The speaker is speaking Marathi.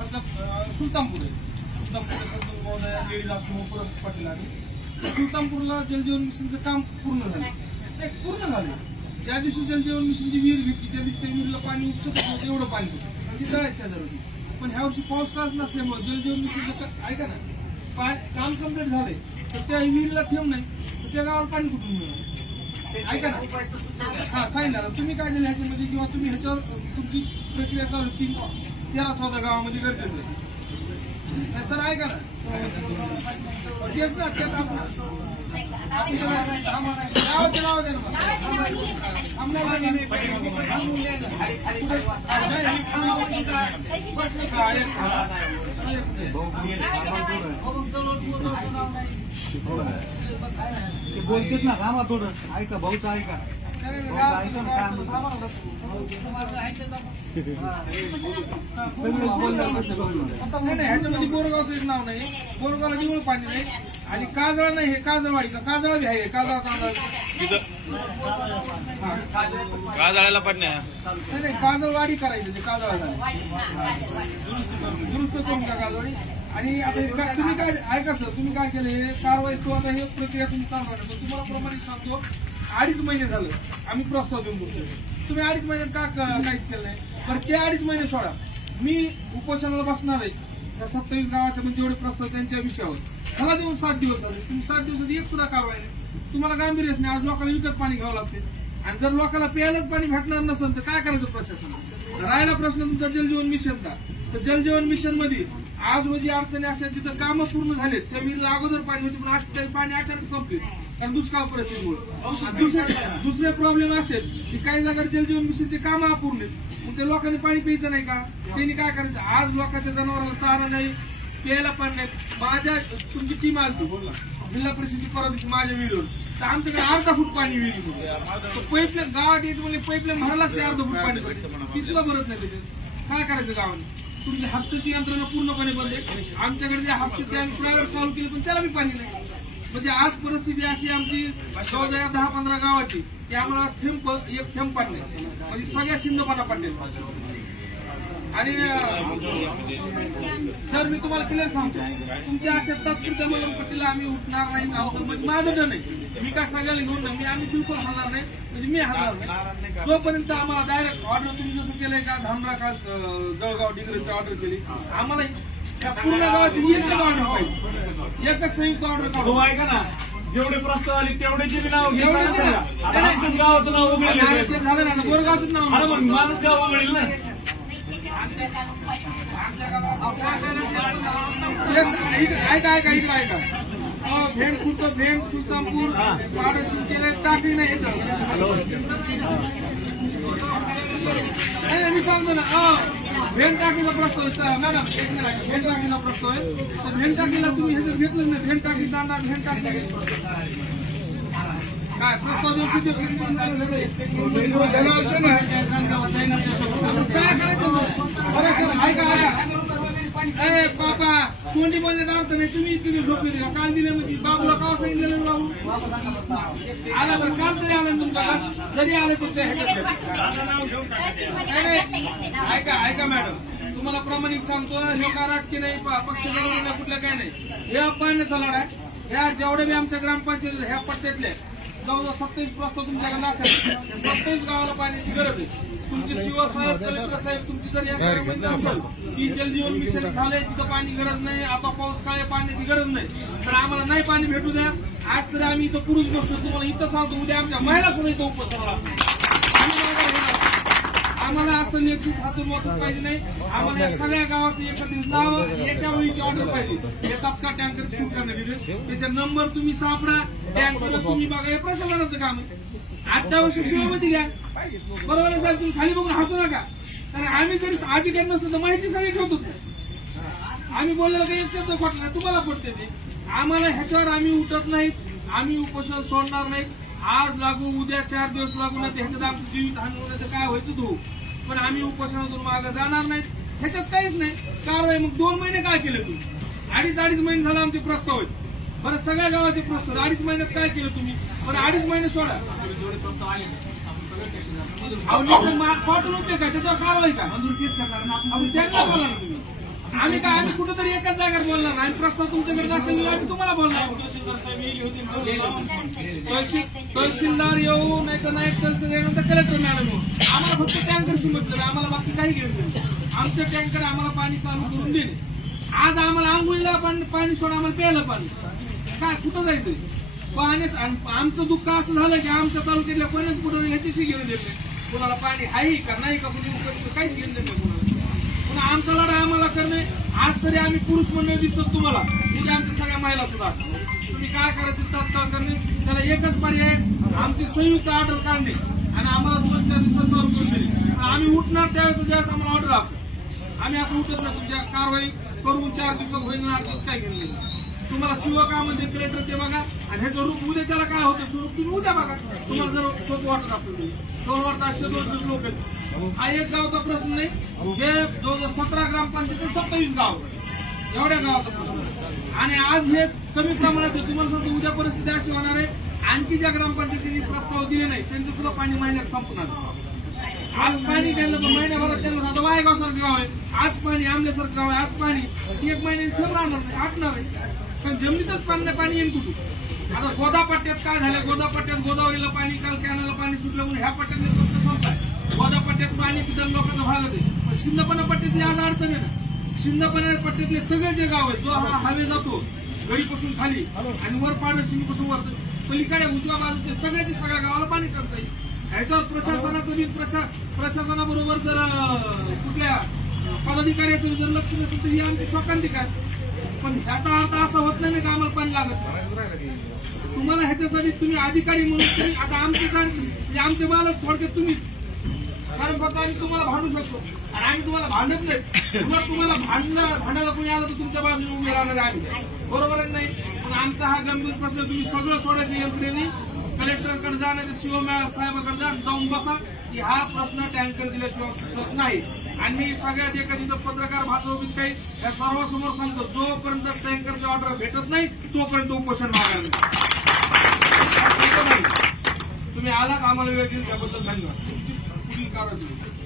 मतलब सुलतानपूर आहे. सुलतानपूर संत महोदय लेडीज असतो पाटील आणि सुलतानपूरला जलजीवन मिशनचं काम पूर्ण झालं. ते पूर्ण झालं. ज्या दिवशी जलजीवन मिशनची विहीर घेतली त्या दिवशी त्या विहिरीला पाणी उपसत होतं एवढं पाणी होतं. ती जळायची हजार होती. पण ह्या वर्षी पाऊस काळच नसल्यामुळे जलजीवन मिशनचं ऐका ना. काम कंप्लीट झालंय. तर त्या विहिरीला थेंब नाही. तर त्या गावाला पाणी कुठून मिळणार? ऐका ना. हा सांगितलं ना. तुम्ही काय झालं ह्याच्यामध्ये? किंवा तुम्ही ह्याच्यावर तुमची प्रक्रिया चालू आहे तीन तेरा चौदा गावामध्ये गरजेचं आहे. सर ऐका ना. तेच ना तेच आपण बोलतेच ना थांबा थोडं ऐका भाऊचं ऐका सगळे बोलणार ह्याच्यामध्ये बोरगावचं नाव नाही. पाणी नाही आणि काजळ नाही हे काजळवाडीचं काजळ बी आहे काजळ काजळ. हा. का पाणी नाही. नाही नाही काजळवाडी करायची ते काजळाला दुरुस्त करून टाका काजळवाडी आणि आता हे काय- तुम्ही काय ऐका सर तुम्ही काय केलं? हे कारवाई तो आता हे प्रक्रिया तुम्ही चालू पण तुम्हाला प्रमाणित सांगतो अडीच महिने झालं. आम्ही प्रस्ताव देऊन बघतो तुम्ही अडीच महिन्यात का क- काहीच केलं नाही? बरं ते अडीच महिने सोडा. मी उपोषणाला बसणार आहे. त्या सत्तावीस गावाच्या म्हणजे जेवढे प्रस्ताव त्यांच्या विषयावर. मला देऊन सात दिवस झाले. तुम्ही सात दिवसात एक सुद्धा कारवाई नाही. तुम्हाला गांभीर्यच नाही. आज लोकांना विकत पाणी घ्यावं लागते आणि जर लोकांना प्यायलाच पाणी भेटणार नसेल तर काय करायचं प्रशासन? राहिला प्रश्न तुमचा जलजीवन मिशनचा तर जलजीवन मिशनमध्ये आज म्हणजे अडचणी अशा जिथं कामं पूर्ण झालेत. त्या विहिरीला अगोदर पाणी होते पण आज पाणी अचानक संपले. आणि दुष्काळ परिस्थितीमुळे दुसऱ्या दुसरे प्रॉब्लेम असेल की काही जागा जलजीवन मिशनचे कामं अपूर्ण मग ते लोकांनी पाणी प्यायचं नाही का? त्यांनी काय करायचं? आज लोकांच्या जनावराला चारा नाही प्यायला पाणी नाही. माझ्या तुमची टीम आली जिल्हा परिषदेची परत माझ्या विहिरीवर तर आमच्याकडे अर्धा फूट पाणी विहिरी पाईपलाईन गावात येत म्हणजे पाईपलाईन भरलाच नाही अर्धा फूट पाणी. भरते. भरत नाही त्याच्यात काय करायचं गावाने तुमची हापसाची यंत्रणा पूर्णपणे बंद आहे. आमच्याकडे जे हापसे आम्ही प्रायव्हेट चालू केले पण त्याला बी पाणी नाही. म्हणजे आज परिस्थिती अशी आमची जवळजवळ दहा पंधरा गावाची की आम्हाला थेंब एक थेंब पाणी म्हणजे सगळ्या सिंधपाना पडले आणि सर मी तुम्हाला क्लिअर सांगतो. तुमच्या अशा तात्पुरत्या मलमपट्टीला आम्ही उठणार नाही आहोत म्हणजे माझं डर नाही. मी काय सगळ्याला घेऊन नाही? मी आम्ही बिलकुल हलणार नाही. म्हणजे मी हलणार नाही. जोपर्यंत आम्हाला डायरेक्ट ऑर्डर तुम्ही जसं केलंय का धामरा का जळगाव डिग्रीची ऑर्डर केली आम्हाला त्या पूर्ण गावाची एकच ऑर्डर पाहिजे एकच संयुक्त ऑर्डर हो ऐका ना. जेवढे प्रस्ताव आले तेवढ्याचे बी नाव घे एवढेच सांगा. आहे. आता आमच्याच गावाचं नाव वगैरे झालं ना आता बोरगावचं नाव अरे मग माझंच गाव वगळेल ना. ऐका ऐका इकडे ऐका. भेंड खुर्द भेंड सुलतानपूर. वाडा शिवकेला टाकली नाही येतं नाही नाही, मी सांगतो ना अं, भेंड टाकीचा प्रस्ताव आहे. स- मॅडम एक मिनिट ऐका. भेंड टाकीचा प्रस्ताव आहे तर भेंड टाकीला तुम्ही ह्याच्यात घेतलं नाही भेंड टाकी दांडा भेंड टाकी काय प्रस्ताव देऊ किती आपण सह्या करायचं मग. बरं सर ऐका ऐका ए पापा कोणी बोलण्याचा अर्थ नाही? तुम्ही तुम्ही झोपले का काल दिले म्हणजे बाबूला का सांगितलं ना बाबू? आला बरं काल तरी आला ना तुमच्याकडे जरी आलं तुमच्या ते ह्याच्यात नाही. ऐका ऐका मॅडम. तुम्हाला प्रामाणिक सांगतो हे का राजकीय नाही पक्ष नाही, कुठलं काय नाही. हे अपमानाचा लढा आहे. ह्या जेवढे बी आमच्या ग्रामपंचायत ह्या पट्ट्यातल्या जवळजवळ सत्तावीस प्रस्ताव तुमच्याकडे लागतात सत्तावीस गावाला पाण्याची गरज आहे. तुमचे शिवसाहेब कलेक्टर साहेब तुमची जर या गावामध्ये असेल की जलजीवन मिशन झालंय तिथं पाणी गरज नाही. आता पाऊस काय पाण्याची गरज नाही. तर आम्हाला नाही पाणी भेटू द्या. आज तरी आम्ही इथं पुरुष बसतो तुम्हाला इथं सांगतो उद्या आमच्या महिला सुद्धा इथं उपस्थित राहणार. आम्हाला असं नेतृत्व हातून मोठं पाहिजे नाही. आम्हाला या सगळ्या गावाचं एकत्रित नाव एका वेळीची ऑर्डर पाहिजे. तात्काळ टँकर सुरू करण्यात येईल. त्याचा नंबर तुम्ही सापडा. टँकर तुम्ही बघा. हे प्रशासनाचं काम अत्यावश्यक सेवेमध्ये घ्या बरोबर आहे साहेब तुम्ही खाली बघून हसू नका. कारण आम्ही जरी अधिकारी नसतो तर माहिती सगळी ठेवतो. आम्ही बोललेलं काही एक शब्द खोटला तुम्हाला पडते ते. आम्हाला ह्याच्यावर आम्ही उठत नाहीत. आम्ही उपोषण सोडणार नाहीत. आज लागू उद्या चार दिवस लागू नाही ह्याच्यात आमचं जीवित हानी होण्याचं काय व्हायचं तू? पण आम्ही उपोषणातून मागे जाणार नाहीत. ह्याच्यात काहीच नाही. कारवाई मग दोन महिने काय केलं तुम्ही? अडीच अडीच महिने झाला आमचे प्रस्ताव आहेत. बरं सगळ्या गावाचे प्रस्ताव अडीच महिन्यात काय केलं तुम्ही? बरं अडीच महिने सोडा. पाठवून काय त्याच्यावर कारवाई का? आपण त्यांना बोला ना तुम्ही. आम्ही काय आम्ही कुठेतरी एकाच जागेवर बोलणार नाही. प्रस्ताव तुमच्याकडे दाखल आम्ही तुम्हाला बोलणार तहसीलदार येऊ नाही तर नाही तहसील येऊन कलेक्टर मॅडम येऊ आम्हाला फक्त टँकर समजलं आम्हाला बाकी काही घेऊन आमचं टँकर आम्हाला पाणी चालू करून दिले. आज आम्हाला आंघोळीला पण पाणी सोडा आम्हाला प्यायला पाणी. काय कुठं जायचं पाण्याच आणि आमचं दुःख असं झालं की आमच्या तालुक्यातल्या कोणीच कुठं ह्याच्याशी घेऊन देत नाही. कोणाला पाणी आहे का नाही का कुणी काहीच घेऊन देत कोणाला. पण आमचा लढा आम्हाला करणे आज तरी आम्ही पुरुष मंडळ दिसतो तुम्हाला. म्हणजे आमच्या सगळ्या महिला सुद्धा. असतात तुम्ही काय करायचं तात्काळ करणे? त्याला एकच पर्याय आमची संयुक्त ऑर्डर काढणे. आणि आम्हाला दोन चार दिवसात चालू करून आम्ही उठणार त्यावेळेस ज्यावेळेस आम्हाला ऑर्डर असं. आम्ही असं उठत नाही. तुमच्या कारवाई करून चार दिवसात होईल आठ दिवस काय घेऊन तुम्हाला शिवकामध्ये कलेक्टर ते बघा. आणि ह्याचं रूप उद्याच्याला काय होतं स्वरूप तुम्ही उद्या बघा. तुम्हाला जर सोपं वाटत असेल ते. वाटत तासशे दोनशे लोक आहेत. हा एक गावचा प्रश्न नाही. हे जवळजवळ सतरा ग्रामपंचायत सत्तावीस गाव एवढ्या गावाचा प्रश्न आणि आज हे कमी प्रमाणात तुम्हाला सांगतो उद्या परिस्थिती अशी होणार आहे. आणखी ज्या ग्रामपंचायतीने प्रस्ताव दिले नाही त्यांचं सुद्धा पाणी महिन्यात संपणार आज पाणी त्यांना महिन्याभरात त्यांना आता वायगाव सारखं गाव आहे. आज पाणी आमल्यासारखं गाव आहे. आज पाणी एक महिन्याने थेंब राहणार नाही आटणार आहे पण जमिनीतच पाणी पाणी येईल कुठून? आता गोदा पट्ट्यात काय झालं? गोदा पट्ट्यात गोदावरीला पाणी काल कॅनाला पाणी सुटलं म्हणून ह्या पट्ट्यात प्रश्न संपलाय गोदा पट्ट्यात पाणी तिथं लोकांचं भागत आहे पण शिंदपणा पट्ट्यातली आज अडचण आहे ना. शिंदपणा पट्ट्यातले सगळे जे गाव आहेत जो हा हवे जातो गळीपासून खाली आणि वर पाणी शिंदपासून वर. पलीकडे उजव्या बाजूचे सगळ्याच्या सगळ्या गावाला पाणी टंचाई ह्याच्यावर प्रशासनाचं बी प्रशा प्रशासनाबरोबर जर कुठल्या पदाधिकाऱ्याचं जर लक्ष नसेल तर ही आमची शोकांतिका पण ह्याचा अर्थ असा होत लागत नाही. तुम्हाला ह्याच्यासाठी तुम्ही अधिकारी म्हणून तुम्ही आता आमचे कारण आमचे मालक थोडक्यात तुम्ही कारण फक्त आम्ही तुम्हाला भांडू शकतो. आणि आम्ही तुम्हाला भांडत नाही. उलट तुम्हाला भांडणं भांडायला कोणी आलं तर तुमच्या बाजूने उभे राहणार आम्ही. बरोबर आहे नाही? पण आमचा हा गंभीर प्रश्न तुम्ही सगळं सोडायचं यंत्रणेने. कलेक्टरकडे जाण्याचे नाही शिव साहेबाकडे जाऊन बसा. की हा प्रश्न टँकर दिल्याशिवाय सुटत नाही. आणि मी सगळ्यात एखादी पत्रकार भागवत काही या सर्वांसमोर सांगतो जोपर्यंत टँकरची ऑर्डर भेटत नाही तोपर्यंत उपोषण मागायला तुम्ही आलात आम्हाला वेळ दिली त्याबद्दल धन्यवाद. पुढील कारवाई